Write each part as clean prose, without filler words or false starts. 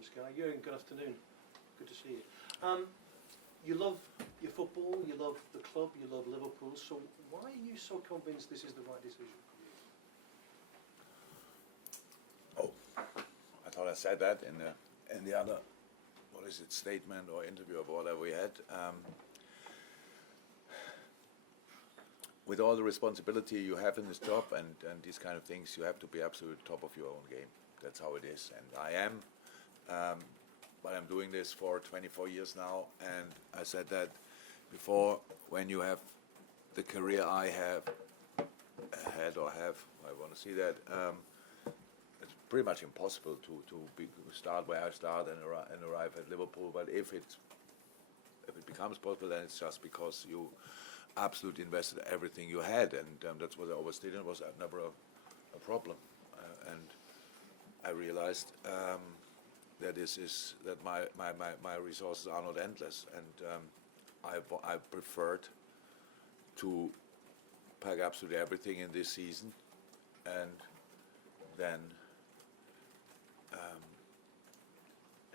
from Sky. Jurgen, good afternoon. Good to see you. You love your football, you love the club, you love Liverpool, so why are you so convinced this is the right decision? Oh, I thought I said that in the other, what is it, statement or interview or whatever we had. With all the responsibility you have in this job and these kind of things, you have to be absolute top of your own game. That's how it is, and I am. But I'm doing this for 24 years now, and I said that before, when you have the career I have had or have, I want to see that, it's pretty much impossible to start where I start and arrive at Liverpool. But if it becomes possible, then it's just because you absolutely invested everything you had, and that's what I always did, and it was never a problem. And I realized that my resources are not endless, and I preferred to pack absolutely everything in this season, and then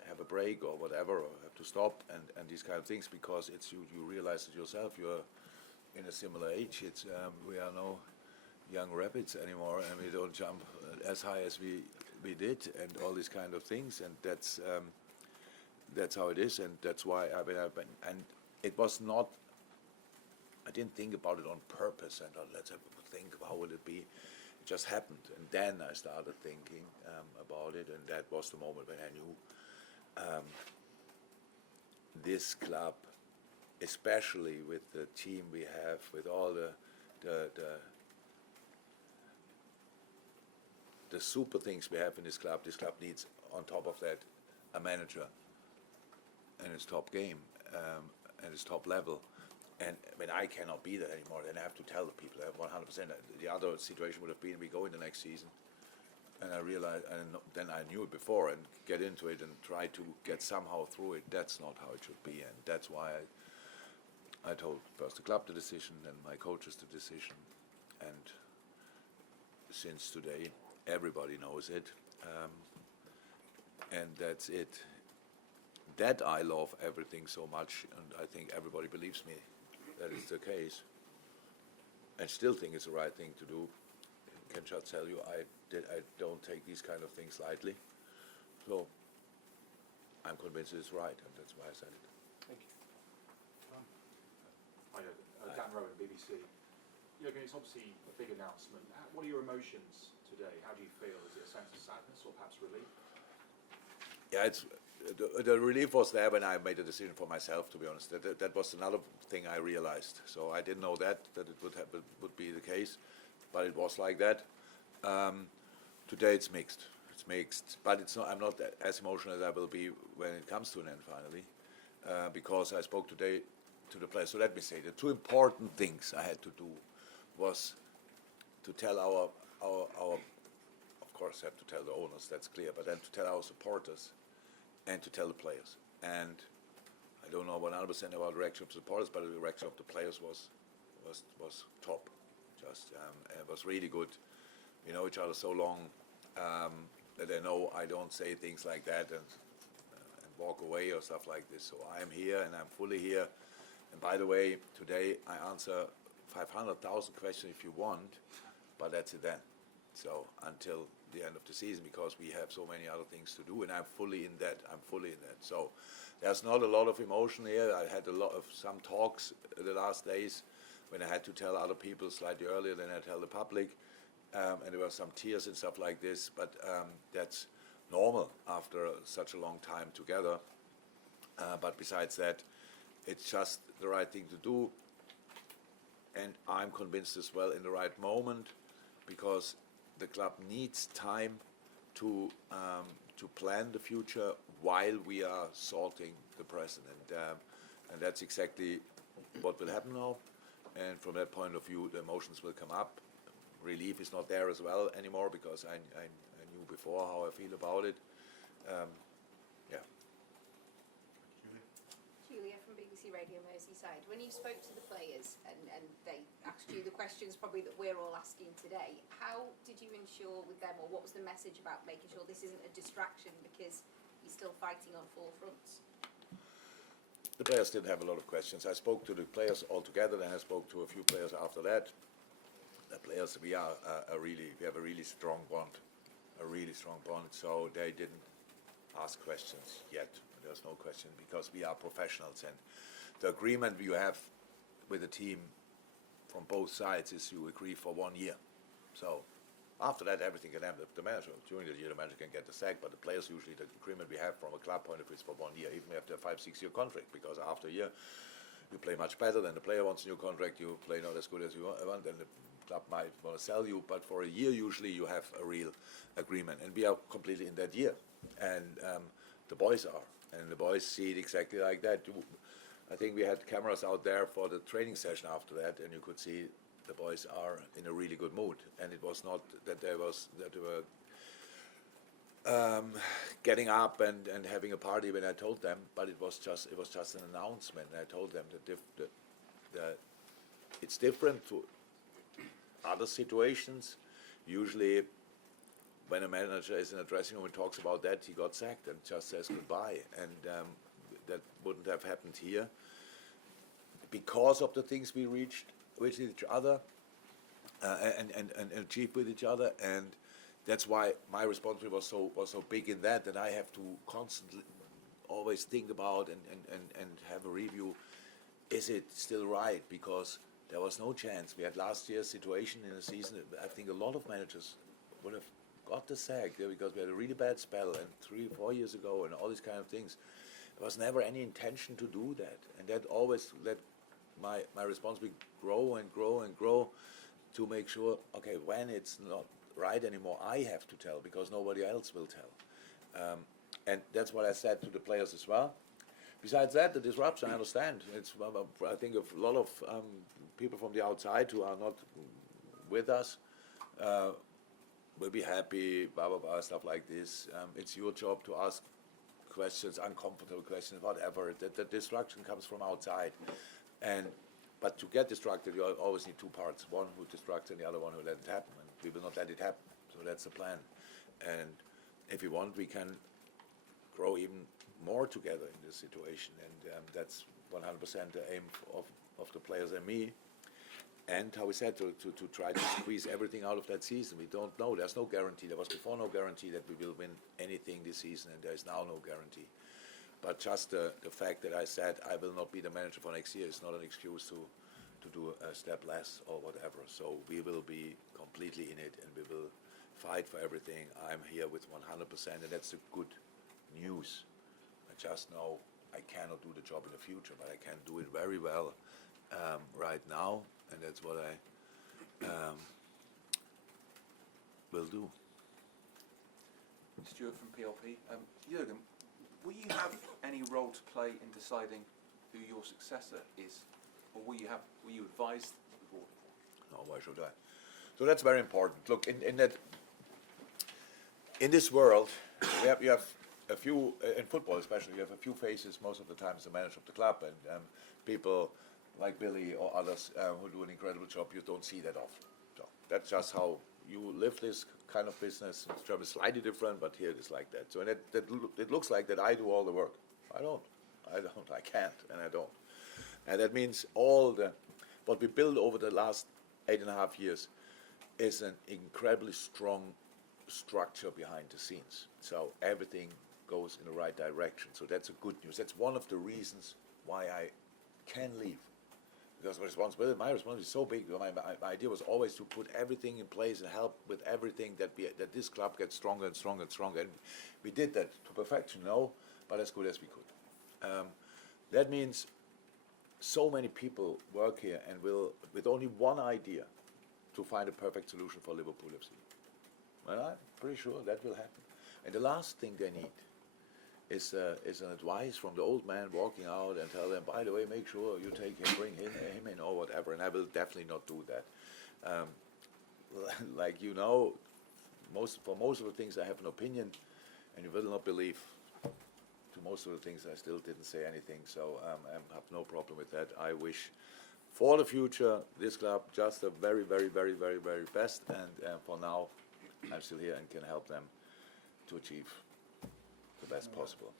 have a break or whatever, or have to stop and these kind of things, because it's you realize it yourself. You're in a similar age. It's we are no young rabbits anymore, and we don't jump as high as we did, and all these kind of things, and that's how it is, and that's why I've been, and it was not, I didn't think about it on purpose, and let's have a think of how would it be. It just happened, and then I started thinking about it, and that was the moment when I knew this club, especially with the team we have, with all the super things we have in this club needs, on top of that, a manager and its top game and its top level. And when I cannot be there anymore, then I have to tell the people 100%. The other situation would have been we go in the next season, and I realized, and then I knew it before, and get into it and try to get somehow through it. That's not how it should be, and that's why I told first the club the decision, then my coaches the decision, and since today, everybody knows it, and that's it. That I love everything so much, and I think everybody believes me that is the case, and still think it's the right thing to do. Can just tell you, I don't take these kind of things lightly, so I'm convinced it's right, and that's why I said it. Thank you. Hi, Dan Rowan, BBC. Jurgen, it's obviously a big announcement. What are your emotions today? How do you feel? Is it a sense of sadness or perhaps relief? Yeah, the relief was there when I made a decision for myself, to be honest. That was another thing I realized. So I didn't know that it would be the case, but it was like that. Today it's mixed. It's mixed, but it's not. I'm not as emotional as I will be when it comes to an end finally, because I spoke today to the players. So let me say, the two important things I had to do was to tell our of course have to tell the owners, that's clear, but then to tell our supporters and to tell the players. And I don't know 100% about the reaction of the supporters, but the reaction of the players was top. Just it was really good. We know each other so long that they know I don't say things like that and walk away or stuff like this. So I am here and I'm fully here. And by the way, today I answer 500,000 questions if you want, but that's it then. So until the end of the season, because we have so many other things to do, and I'm fully in that. So there's not a lot of emotion here. I had some talks the last days when I had to tell other people slightly earlier than I tell the public, and there were some tears and stuff like this. But that's normal after such a long time together. But besides that, it's just the right thing to do, and I'm convinced as well in the right moment, because the club needs time to plan the future while we are sorting the present, and that's exactly what will happen now. And from that point of view, the emotions will come up. Relief is not there as well anymore, because I knew before how I feel about it. Yeah. Julia from BBC Radio Merseyside. When you spoke to the players and they asked you the questions probably that we're all asking today, how did you ensure with them, or what was the message about making sure this isn't a distraction? Because you're still fighting on four fronts? The players didn't have a lot of questions. I spoke to the players altogether, then I spoke to a few players after that. The players, we have a really strong bond, so they didn't ask questions yet. There's no question because we are professionals, and the agreement you have with the team from both sides is you agree for 1 year. So after that, everything can happen. The manager, during the year, the manager can get the sack, but the players usually, the agreement we have from a club point of view is for 1 year, even after a 5-6 year contract, because after a year, you play much better, then the player wants a new contract, you play not as good as you want, then the club might want to sell you, but for a year, usually you have a real agreement, and we are completely in that year, and the boys are, and the boys see it exactly like that. I think we had cameras out there for the training session after that, and you could see the boys are in a really good mood, and it was not that they were getting up and having a party when I told them, but it was just an announcement. And I told them that it's different to other situations. Usually, when a manager is in a dressing room and talks about that, he got sacked and just says goodbye, and that wouldn't have happened here because of the things we reached with each other and achieved with each other, and that's why my responsibility was so big in that I have to constantly always think about and have a review. Is it still right? Because there was no chance. We had last year's situation in the season. I think a lot of managers would have got the sack because we had a really bad spell, and 3-4 years ago and all these kind of things. There was never any intention to do that, and that always let my responsibility grow and grow and grow to make sure, okay, when it's not right anymore, I have to tell because nobody else will tell. And that's what I said to the players as well. Besides that, the disruption, I understand. It's, I think, a lot of people from the outside who are not with us will be happy, blah, blah, blah, stuff like this. It's your job to ask questions, uncomfortable questions, whatever. The distraction comes from outside. But to get distracted, you always need two parts. One who distracts and the other one who let it happen. And we will not let it happen. So that's the plan. And if we want, we can grow even more together in this situation. And that's 100% the aim of the players and me. And how we said, to try to squeeze everything out of that season. We don't know. There's no guarantee. There was before no guarantee that we will win anything this season, and there is now no guarantee. But just the fact that I said I will not be the manager for next year is not an excuse to do a step less or whatever. So we will be completely in it, and we will fight for everything. I'm here with 100%, and that's the good news. I just know I cannot do the job in the future, but I can do it very well right now, and that's what I will do. Stuart from PLP. Jurgen, will you have any role to play in deciding who your successor is, or will you advise the board? No, why should I? So that's very important. Look, in this world, you have a few, in football especially, you have a few faces most of the time as the manager of the club, and people like Billy or others who do an incredible job, you don't see that often. So that's just how you live this kind of business. It's probably slightly different, but here it is like that. So it looks like that I do all the work. I can't, and I don't. And that means what we built over the last 8.5 years is an incredibly strong structure behind the scenes. So everything goes in the right direction. So that's a good news. That's one of the reasons why I can leave. Because my responsibility is so big. My idea was always to put everything in place and help with everything that this club gets stronger and stronger and stronger. And we did that to perfection, no, but as good as we could. That means so many people work here and will, with only one idea, to find a perfect solution for Liverpool FC. And I'm pretty sure that will happen. And the last thing they need is an advice from the old man walking out and tell them, by the way, make sure you take him, bring him in or whatever. And I will definitely not do that. Like you know, for most of the things I have an opinion, and you will not believe. To most of the things I still didn't say anything, so I have no problem with that. I wish for the future this club just the very, very, very, very, very best, and for now I'm still here and can help them to achieve the the best possible.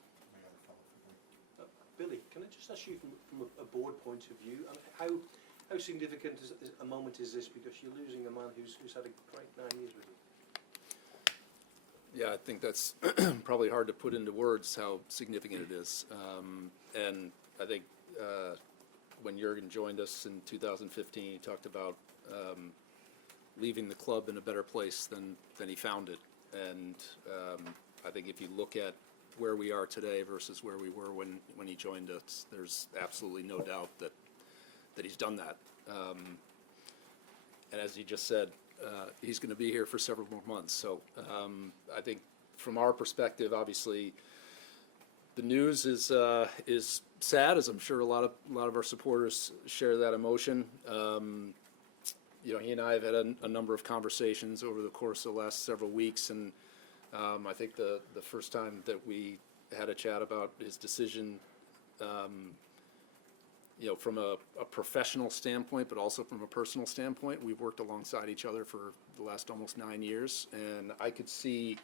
Billy, can I just ask you from a board point of view, how significant is a moment is this, because you're losing a man who's had a great 9 years with you? Yeah, I think that's probably hard to put into words how significant it is. And I think when Jurgen joined us in 2015, he talked about leaving the club in a better place than he found it. And I think if you look at where we are today versus where we were when he joined us, there's absolutely no doubt that he's done that. And as he just said, he's going to be here for several more months. So I think from our perspective, obviously, the news is sad, as I'm sure a lot of our supporters share that emotion. He and I have had a number of conversations over the course of the last several weeks, and I think the first time that we had a chat about his decision, from a professional standpoint, but also from a personal standpoint, we've worked alongside each other for the last almost 9 years, and I could see,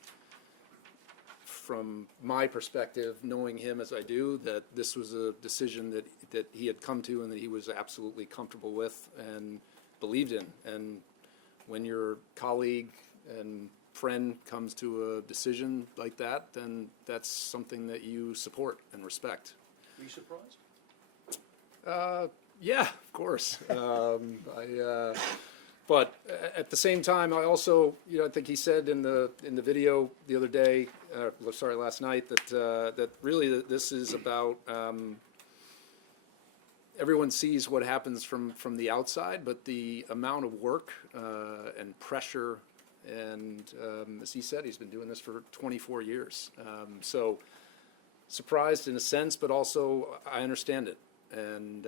from my perspective, knowing him as I do, that this was a decision that he had come to and that he was absolutely comfortable with and believed in. And when your colleague and friend comes to a decision like that, then that's something that you support and respect. Were you surprised? Yeah, of course. But at the same time, I also, I think he said in the video the other day, last night, that really this is about. Everyone sees what happens from the outside, but the amount of work and pressure, and as he said, he's been doing this for 24 years. So surprised in a sense, but also I understand it. And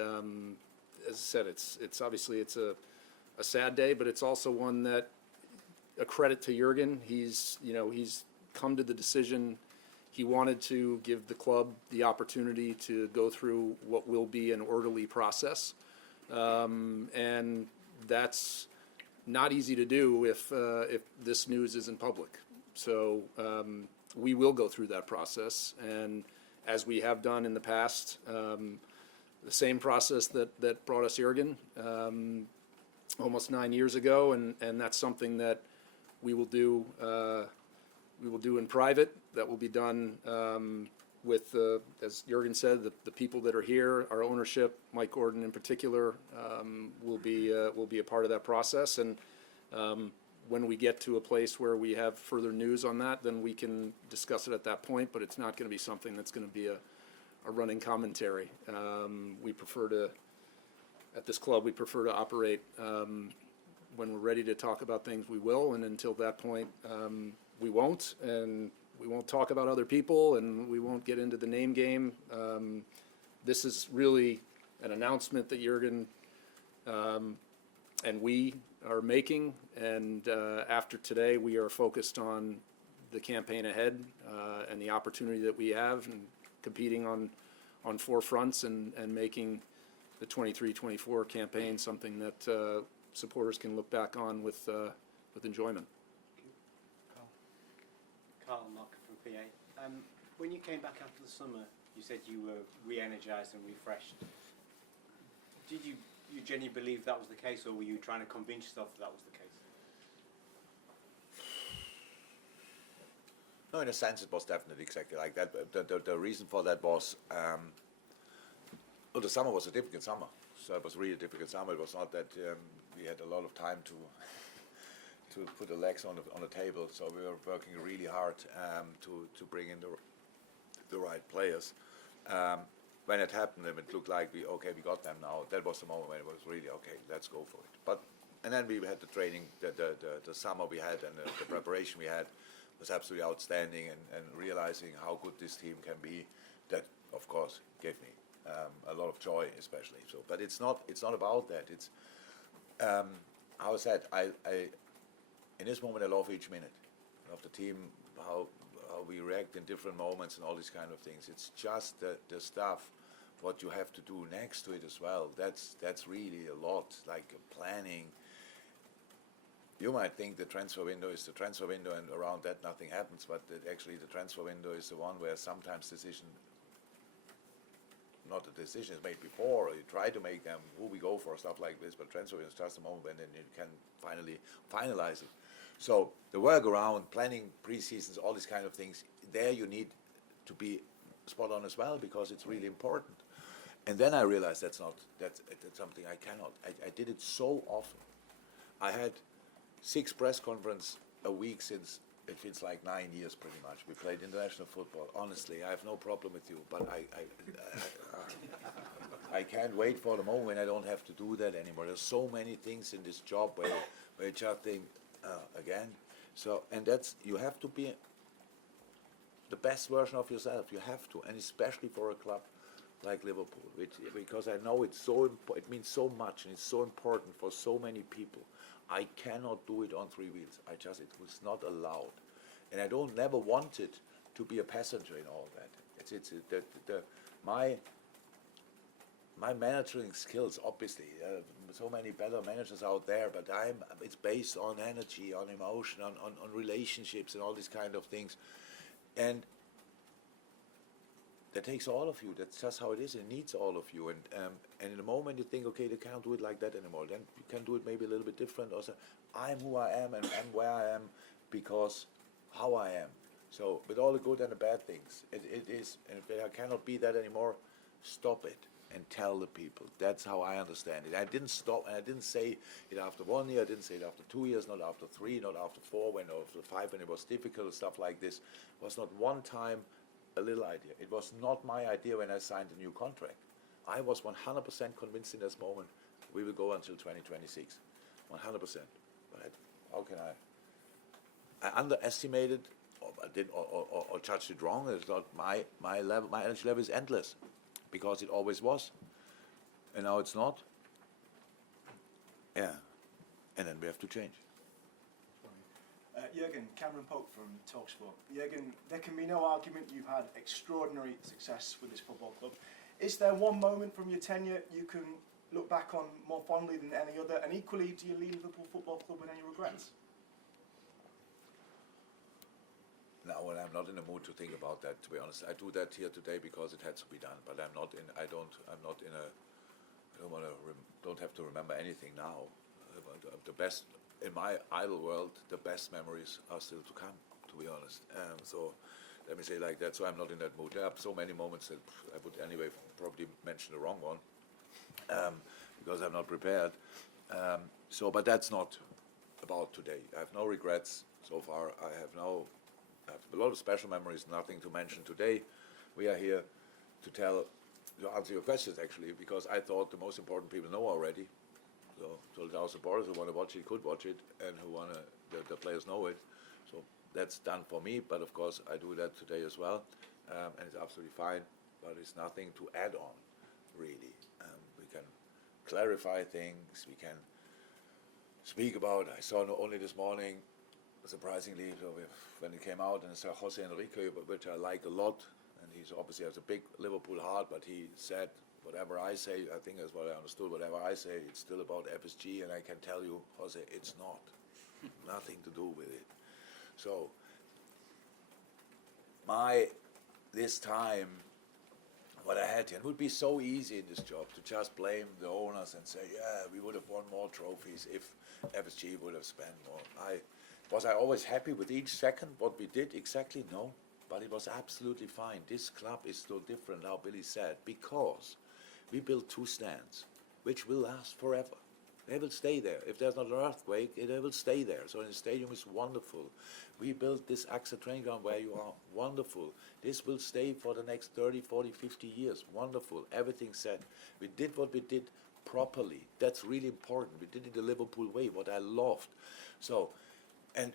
as I said, it's obviously it's a sad day, but it's also one that a credit to Jurgen. He's come to the decision. He wanted to give the club the opportunity to go through what will be an orderly process, and that's not easy to do if this news isn't public. So we will go through that process, and as we have done in the past, the same process that brought us Jurgen almost 9 years ago, and that's something that we will do. We will do in private. That will be done with, as Jurgen said, the people that are here, our ownership, Mike Gordon in particular, will be a part of that process. And when we get to a place where we have further news on that, then we can discuss it at that point. But it's not going to be something that's going to be a running commentary. We prefer to, at this club, we prefer to operate. When we're ready to talk about things, we will, and until that point, we won't, and we won't talk about other people, and we won't get into the name game. This is really an announcement that Jurgen and we are making, and after today, we are focused on the campaign ahead and the opportunity that we have, and competing on four fronts, and making the 23-24 campaign something that supporters can look back on with enjoyment. Carl Marker from PA. When you came back after the summer, you said you were re-energised and refreshed. Did you genuinely believe that was the case, or were you trying to convince yourself that was the case? No, in a sense, it was definitely exactly like that. The reason for that was, the summer was a difficult summer. So it was really a difficult summer. It was not that we had a lot of time to put the legs on the table. So we were working really hard to bring in the right players. When it happened, it looked like we got them now. That was the moment when it was really okay. Let's go for it. And then we had the training, the summer we had, and the preparation we had was absolutely outstanding. And realizing how good this team can be, that of course gave me a lot of joy, especially. So, but it's not about that. It's how I said, I in this moment I love each minute of the team, how we react in different moments and all these kind of things. It's just the stuff what you have to do next to it as well. That's really a lot, like planning. You might think the transfer window is the transfer window, and around that nothing happens. But actually, the transfer window is the one where sometimes not the decision is made before, or you try to make them who we go for, stuff like this. But transfer window is just a moment when then you can finally finalize it. So the work around planning pre-seasons, all these kind of things, there you need to be spot on as well, because it's really important. And then I realized that's something I cannot. I did it so often. I had 6 press conferences a week since it feels like 9 years pretty much. We played international football. Honestly, I have no problem with you, but I can't wait for the moment when I don't have to do that anymore. There's so many things in this job where you just think, again. So, and you have to be the best version of yourself. You have to, and especially for a club like Liverpool, because I know it means so much, and it's so important for so many people. I cannot do it on 3 wheels. It was not allowed, and I never wanted to be a passenger in all that. My managing skills, obviously, so many better managers out there, but it's based on energy, on emotion, on relationships, and all these kind of things, and that takes all of you. That's just how it is. It needs all of you. And in the moment you think, okay, they can't do it like that anymore, then you can do it maybe a little bit different. Also, I'm who I am, and I'm where I am because how I am. So with all the good and the bad things, it is. And if I cannot be that anymore, stop it and tell the people. That's how I understand it. I didn't stop, and I didn't say it after 1 year. I didn't say it after 2 years, not after 3, not after 4, after 5 when it was difficult, stuff like this. It was not one time a little idea. It was not my idea when I signed the new contract. I was 100% convinced in this moment we will go until 2026, 100%. But how can I underestimated or judged it wrong? It's not my level. My energy level is endless because it always was, and now it's not. Yeah, and then we have to change. Jurgen, Cameron Pope from TalkSport. Jurgen, there can be no argument you've had extraordinary success with this football club. Is there one moment from your tenure you can look back on more fondly than any other? And equally, do you leave Liverpool Football Club with any regrets? No, and I'm not in the mood to think about that, to be honest. I do that here today because it had to be done, but don't have to remember anything now. The best, in my idle world, the best memories are still to come, to be honest. So let me say like that. So I'm not in that mood. There are so many moments that I would anyway probably mention the wrong one because I'm not prepared. But that's not about today. I have no regrets so far. I have a lot of special memories, nothing to mention today. We are here to answer your questions, actually, because I thought the most important people know already. So our supporters who want to watch it could watch it, and the players know it. So that's done for me, but of course I do that today as well, and it's absolutely fine, but it's nothing to add on, really. We can clarify things, we can speak about. I saw only this morning, surprisingly, when it came out, and it's Jose Enrique, which I like a lot, and he's obviously has a big Liverpool heart, but he said, whatever I say, I think that's what I understood, whatever I say, it's still about FSG, and I can tell you, Jose, it's not. Nothing to do with it. So, this time, what I had here, it would be so easy in this job to just blame the owners and say, yeah, we would have won more trophies if FSG would have spent more. Was I always happy with each second, what we did? Exactly, no. But it was absolutely fine. This club is so different, how Billy said, because we built 2 stands, which will last forever. They will stay there. If there's not an earthquake, they will stay there. So the stadium is wonderful. We built this AXA training ground where you are, wonderful. This will stay for the next 30, 40, 50 years, wonderful. Everything set. We did what we did properly. That's really important. We did it the Liverpool way, what I loved. So, and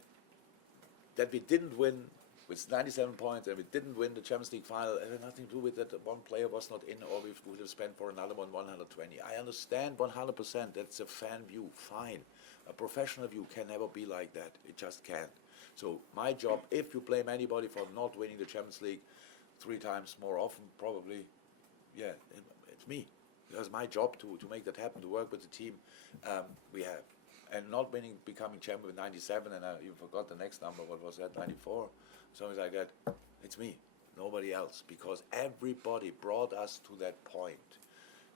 that we didn't win with 97 points, and we didn't win the Champions League final. It had nothing to do with that one player was not in, or we would have spent for another one 120. I understand 100%. That's a fan view. Fine. A professional view can never be like that. It just can't. So my job, if you blame anybody for not winning the Champions League 3 times more often, probably, yeah, it's me. It's my job to make that happen, to work with the team we have. and not winning, becoming champion with 97, and you forgot the next number, what was that, 94, something like that. It's me, nobody else, because everybody brought us to that point.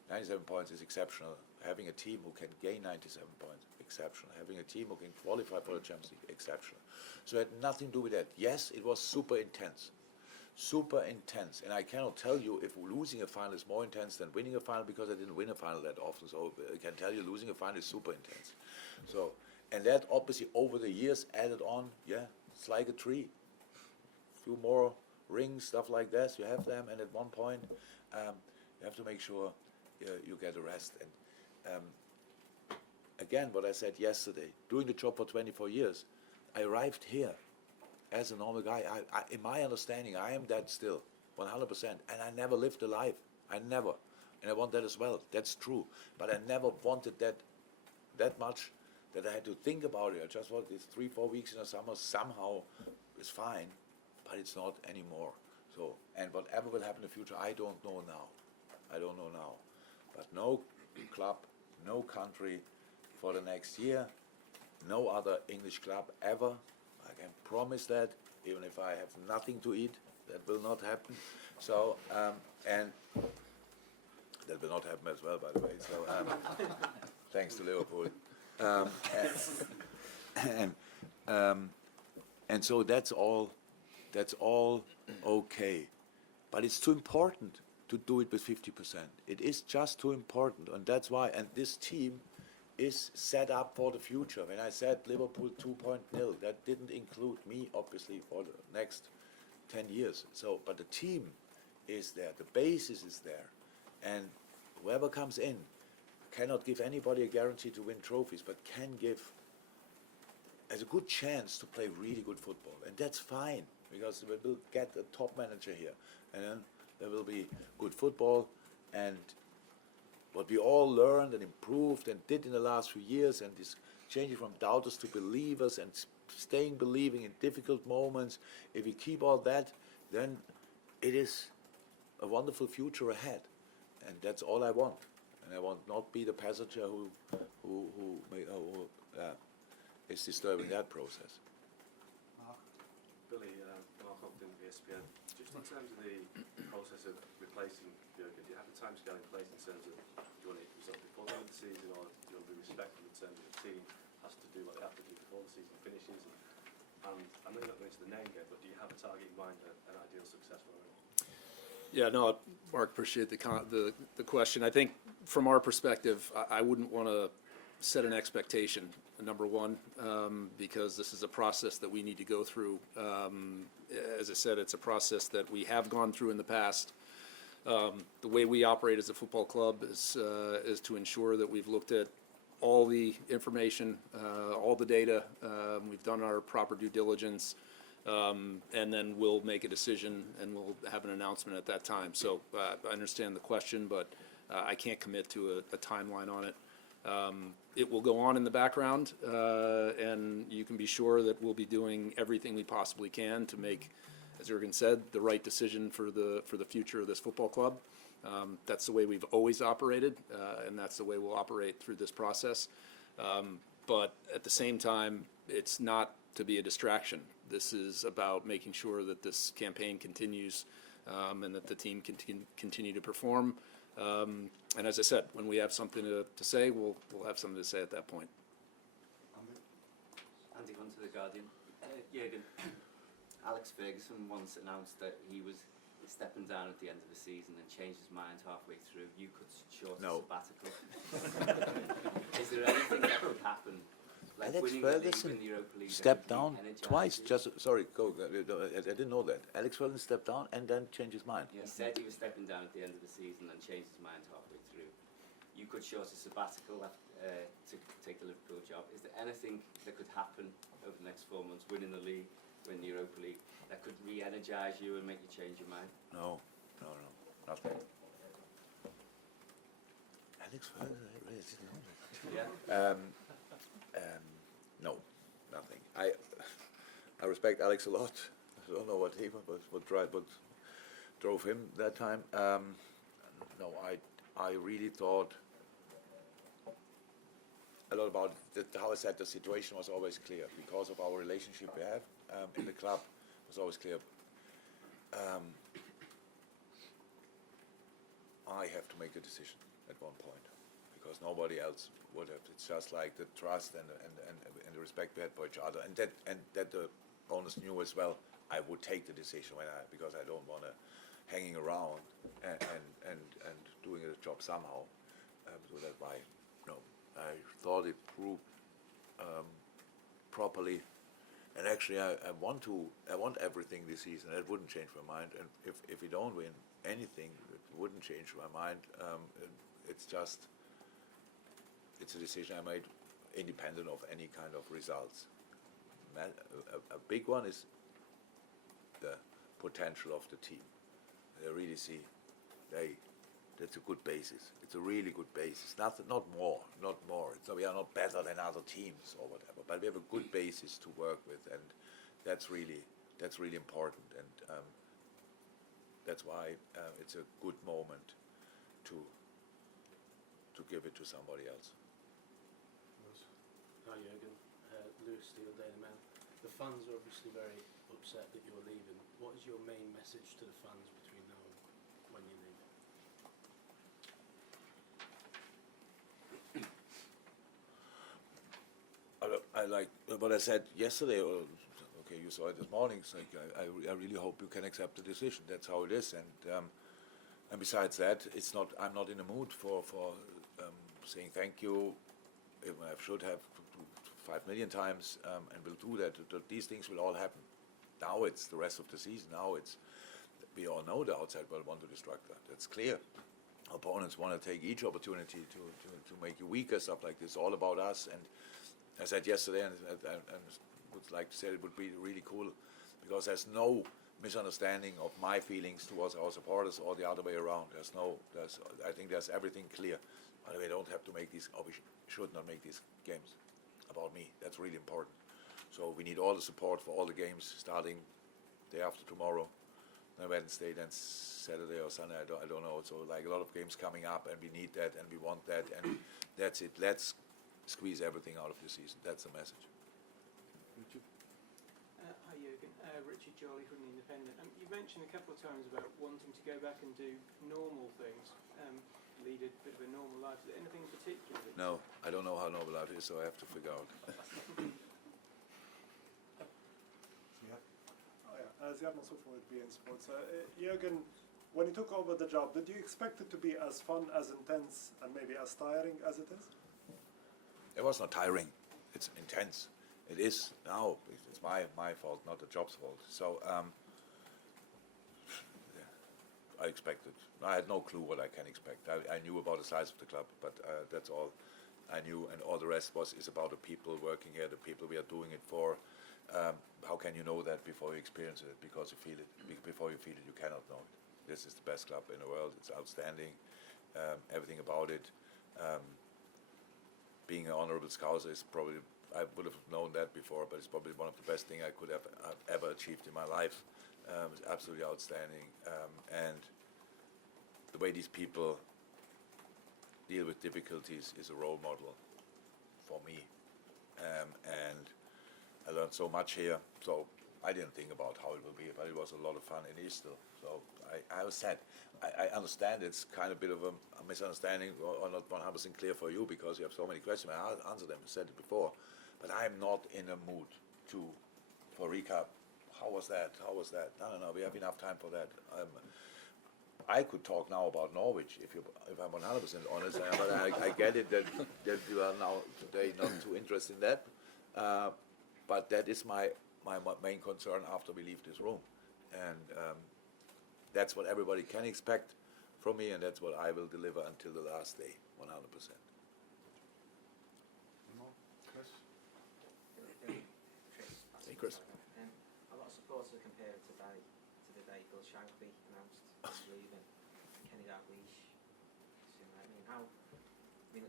97 points is exceptional. Having a team who can gain 97 points, exceptional. Having a team who can qualify for the Champions League, exceptional. So it had nothing to do with that. Yes, it was super intense. Super intense. And I cannot tell you if losing a final is more intense than winning a final, because I didn't win a final that often. So I can tell you losing a final is super intense. So, and that obviously over the years added on, yeah, it's like a tree. Few more rings, stuff like that, you have them, and at one point you have to make sure you get a rest. And again, what I said yesterday, doing the job for 24 years, I arrived here as a normal guy. In my understanding, I am that still, 100%, and I never lived a life. I never. And I want that as well. That's true. But I never wanted that much that I had to think about it. I just want this 3-4 weeks in the summer somehow is fine, but it's not anymore. So, and whatever will happen in the future, I don't know now. I don't know now. But no club, no country for the next year, no other English club ever. I can promise that, even if I have nothing to eat, that will not happen. So, and that will not happen as well, by the way. So, thanks to Liverpool. And so that's all okay. But it's too important to do it with 50%. It is just too important, and that's why. And this team is set up for the future. When I said Liverpool 2.0, that didn't include me, obviously, for the next 10 years. So, but the team is there, the basis is there, and whoever comes in cannot give anybody a guarantee to win trophies, but can give as a good chance to play really good football, and that's fine, because we will get a top manager here, and then there will be good football. And what we all learned and improved and did in the last few years, and this changing from doubters to believers and staying believing in difficult moments, if we keep all that, then it is a wonderful future ahead, and that's all I want. And I want not be the passenger who is disturbing that process. Billy, Mark Ogden, ESPN. Just in terms of the process of replacing Jurgen, do you have a timescale in place in terms of, do you want it result before the end of the season, or do you want to be respectful in terms of the team has to do what they have to do before the season finishes? And I know you're not going into the name game, but do you have a target in mind, an ideal successful owner? Yeah, no, Mark, appreciate the question. I think from our perspective, I wouldn't want to set an expectation, number one, because this is a process that we need to go through. As I said, it's a process that we have gone through in the past. The way we operate as a football club is to ensure that we've looked at all the information, all the data. We've done our proper due diligence, and then we'll make a decision and we'll have an announcement at that time. So I understand the question, but I can't commit to a timeline on it. It will go on in the background, and you can be sure that we'll be doing everything we possibly can to make, as Jurgen said, the right decision for the future of this football club. That's the way we've always operated, and that's the way we'll operate through this process. But at the same time, it's not to be a distraction. This is about making sure that this campaign continues, and that the team can continue to perform. And as I said, when we have something to say, we'll have something to say at that point. Andy Hunter, The Guardian. Jurgen, Alex Ferguson once announced that he was stepping down at the end of the season and changed his mind halfway through. You could short a sabbatical. Is there anything that could happen? Like Alex winning the league, Ferguson win the Europa League, stepped and down energise twice. you? Just sorry, go. I didn't know that. Alex Ferguson stepped down and then changed his mind. He said he was stepping down at the end of the season and changed his mind halfway through. You could short a sabbatical to take the Liverpool job. Is there anything that could happen over the next 4 months, winning the league, win the Europa League, that could re-energise you and make you change your mind? No, nothing. Alex Ferguson, I really didn't know that. Yeah. No, nothing. I respect Alex a lot. I don't know what drove him that time. No, I really thought a lot about how I said the situation was always clear because of our relationship we have in the club. It was always clear. I have to make the decision at one point because nobody else would have. It's just like the trust and the respect we had for each other, and that the owners knew as well. I would take the decision because I don't want to hanging around and doing a job somehow. So that's why I thought it through properly, and actually I want everything this season. It wouldn't change my mind, and if we don't win anything, it wouldn't change my mind. It's a decision I made independent of any kind of results. A big one is the potential of the team. They really see that's a good basis. It's a really good basis. Not more. We are not better than other teams or whatever, but we have a good basis to work with, and that's really important. And that's why it's a good moment to give it to somebody else. Hi Jurgen, Lewis Steele, Daily Mail. The fans are obviously very upset that you're leaving. What is your main message to the fans between now and when you leave? I like what I said yesterday. Okay, you saw it this morning. It's like I really hope you can accept the decision. That's how it is. And besides that, it's not. I'm not in the mood for saying thank you. I should have 5 million times, and we'll do that. These things will all happen. Now it's the rest of the season. Now it's we all know the outside world want to destruct that. That's clear. Opponents want to take each opportunity to make you weaker, stuff like this. All about us. And I said yesterday, and I would like to say it would be really cool because there's no misunderstanding of my feelings towards our supporters or the other way around. I think there's everything clear. By the way, don't have to make these, or we should not make these games about me. That's really important. So we need all the support for all the games starting day after tomorrow, then Wednesday, then Saturday or Sunday. I don't know. So like a lot of games coming up, and we need that, and we want that, and that's it. Let's squeeze everything out of the season. That's the message. Hi Jurgen, Richard Jolly from The Independent. You mentioned a couple of times about wanting to go back and do normal things, lead a bit of a normal life. Is there anything in particular? No, I don't know how normal life is, so I have to figure out. Ziad Mansour with BN Sports. Jurgen, when you took over the job, did you expect it to be as fun, as intense, and maybe as tiring as it is? It was not tiring. It's intense. It is now. It's my fault, not the job's fault. So I expected. I had no clue what I can expect. I knew about the size of the club, but that's all I knew, and all the rest is about the people working here, the people we are doing it for. How can you know that before you experience it? Because you feel it. Before you feel it, you cannot know it. This is the best club in the world. It's outstanding. Everything about it. Being an honorable Scouser is probably, I would have known that before, but it's probably one of the best things I could have ever achieved in my life. It's absolutely outstanding. And the way these people deal with difficulties is a role model for me. And I learned so much here. So I didn't think about how it will be, but it was a lot of fun. It is still. So I was sad. I understand it's kind of a bit of a misunderstanding or not 100% clear for you because you have so many questions. I'll answer them. I said it before. But I'm not in a mood for recap. How was that? How was that? No. We have enough time for that. I could talk now about Norwich if I'm 100% honest. But I get it that you are now today not too interested in that. But that is my main concern after we leave this room. And that's what everybody can expect from me, and that's what I will deliver until the last day, 100%. Hey, Chris. A lot of supporters compare it to the day Bill Shankly announced his leaving, Kenny Dalglish. You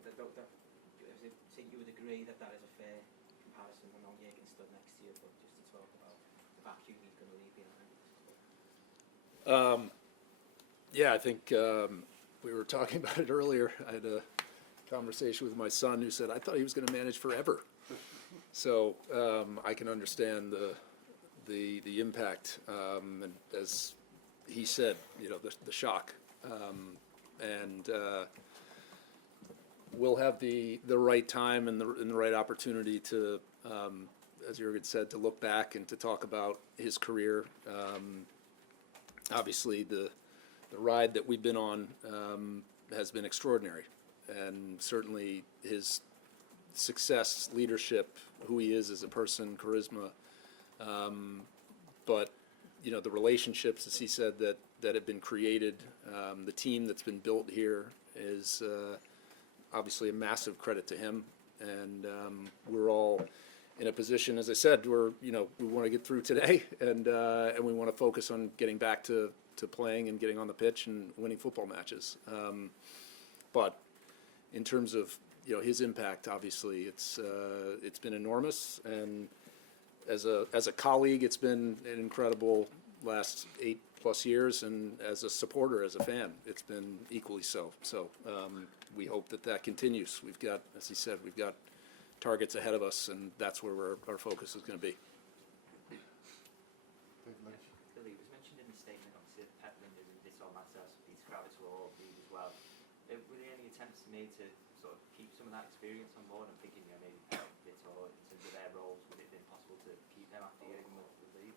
would agree that is a fair comparison. I know Jurgen stood next to you, but just to talk about the vacuum he's going to leave behind. Yeah, I think we were talking about it earlier. I had conversation with my son who said, I thought he was going to manage forever. So I can understand the impact, and as he said, the shock. And we'll have the right time and the right opportunity to, as Jurgen said, to look back and to talk about his career. Obviously, the ride that we've been on has been extraordinary, and certainly his success, leadership, who he is as a person, charisma, but the relationships, as he said, that have been created, the team that's been built here is obviously a massive credit to him, and we're all in a position, as I said, where we want to get through today, and we want to focus on getting back to playing and getting on the pitch and winning football matches. But in terms of his impact, obviously it's been enormous, and as a colleague, it's been an incredible last 8+ years, and as a supporter, as a fan, it's been equally so. So we hope that continues. We've got, as he said, we've got targets ahead of us, and that's where our focus is going to be. Billy, it was mentioned in the statement, obviously, that Pep Lijnders and Vitor Matas, Peter Kravitz were all lead as well. Were there any attempts made to sort of keep some of that experience on board? I'm thinking, maybe Pep and Vitor, in terms of their roles, would it have been possible to keep them after Jurgen was the lead?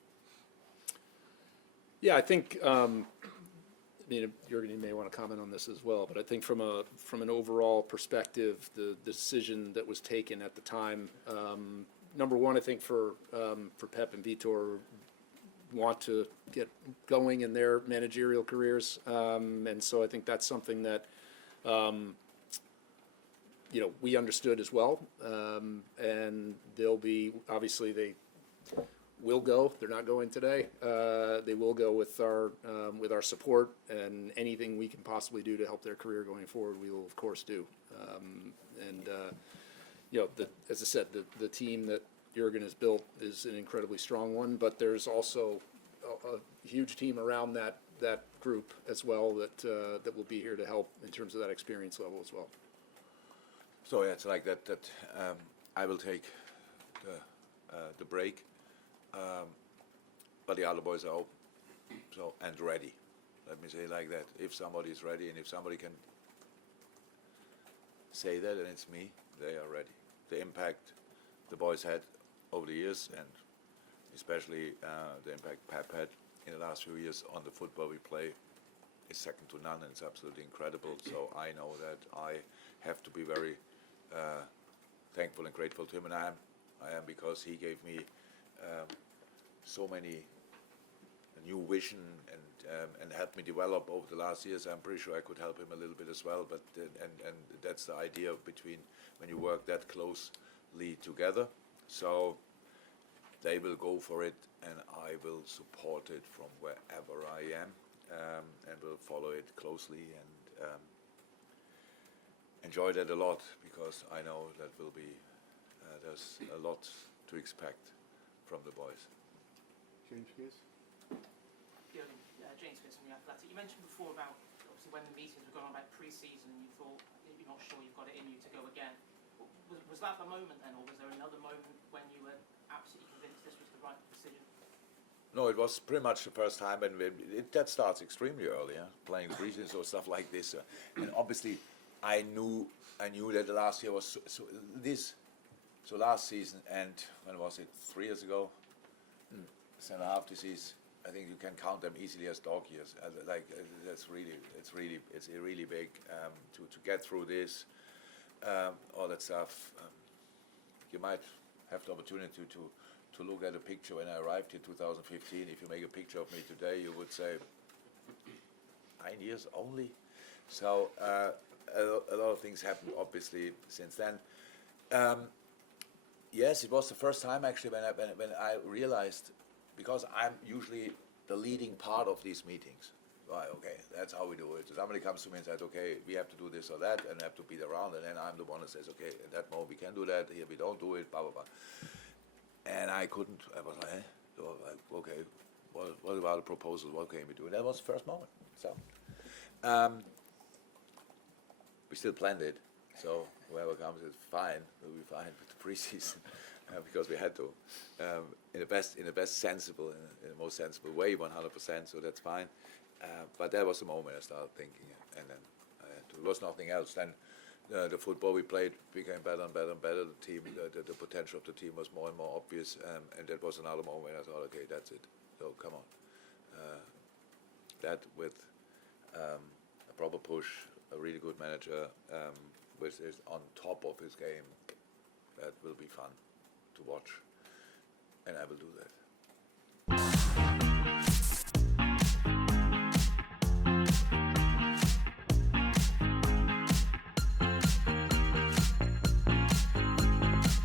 Yeah, I think, Jurgen, you may want to comment on this as well, but I think from an overall perspective, the decision that was taken at the time, number one, I think for Pep and Vitor, want to get going in their managerial careers, and so I think that's something that we understood as well, and they'll be, obviously they will go. They're not going today. They will go with our support, and anything we can possibly do to help their career going forward, we will of course do. As I said, the team that Jurgen has built is an incredibly strong one, but there's also a huge team around that group as well that will be here to help in terms of that experience level as well. So yeah, it's like that. I will take the break. But the other boys are open, and ready. Let me say it like that. If somebody is ready, and if somebody can say that, and it's me, they are ready. The impact the boys had over the years, and especially the impact Pep had in the last few years on the football we play, is second to none, and it's absolutely incredible. So I know that I have to be very thankful and grateful to him, and I am because he gave me so many new vision and helped me develop over the last years. I'm pretty sure I could help him a little bit as well. But and that's the idea between when you work that closely together. So they will go for it, and I will support it from wherever I am, and will follow it closely and enjoy that a lot, because I know that will be there's a lot to expect from the boys. James, please. James Pierce from The Athletic. You mentioned before about obviously when the meetings were going on about pre-season, and you thought you're not sure you've got it in you to go again. Was that the moment then, or was there another moment when you were absolutely convinced this was the right decision? No, it was pretty much the first time, and that starts extremely early, playing pre-season or stuff like this. And obviously, I knew that the last year was so last season, and when was it? 3 years ago. 7.5 disease. I think you can count them easily as dog years. It's really big to get through this, all that stuff. You might have the opportunity to look at a picture when I arrived in 2015. If you make a picture of me today, you would say 9 years only. So a lot of things happened obviously since then. Yes, it was the first time actually when I realized, because I'm usually the leading part of these meetings. Right, okay, that's how we do it. So somebody comes to me and says, okay, we have to do this or that, and have to be around, and then I'm the one that says, okay, at that moment we can do that, here we don't do it, blah, blah, blah. And I was like, okay, what about a proposal, what can we do? And that was the first moment. So we still planned it, So whoever comes is fine. We'll be fine with the preseason because we had to, in the most sensible way, 100%. So that's fine. But that was the moment I started thinking, and then there was nothing else. Then the football we played became better and better and better. The team, the potential of the team was more and more obvious, and that was another moment I thought, okay, that's it. So come on. That with a proper push, a really good manager, which is on top of his game, that will be fun to watch, and I will do that.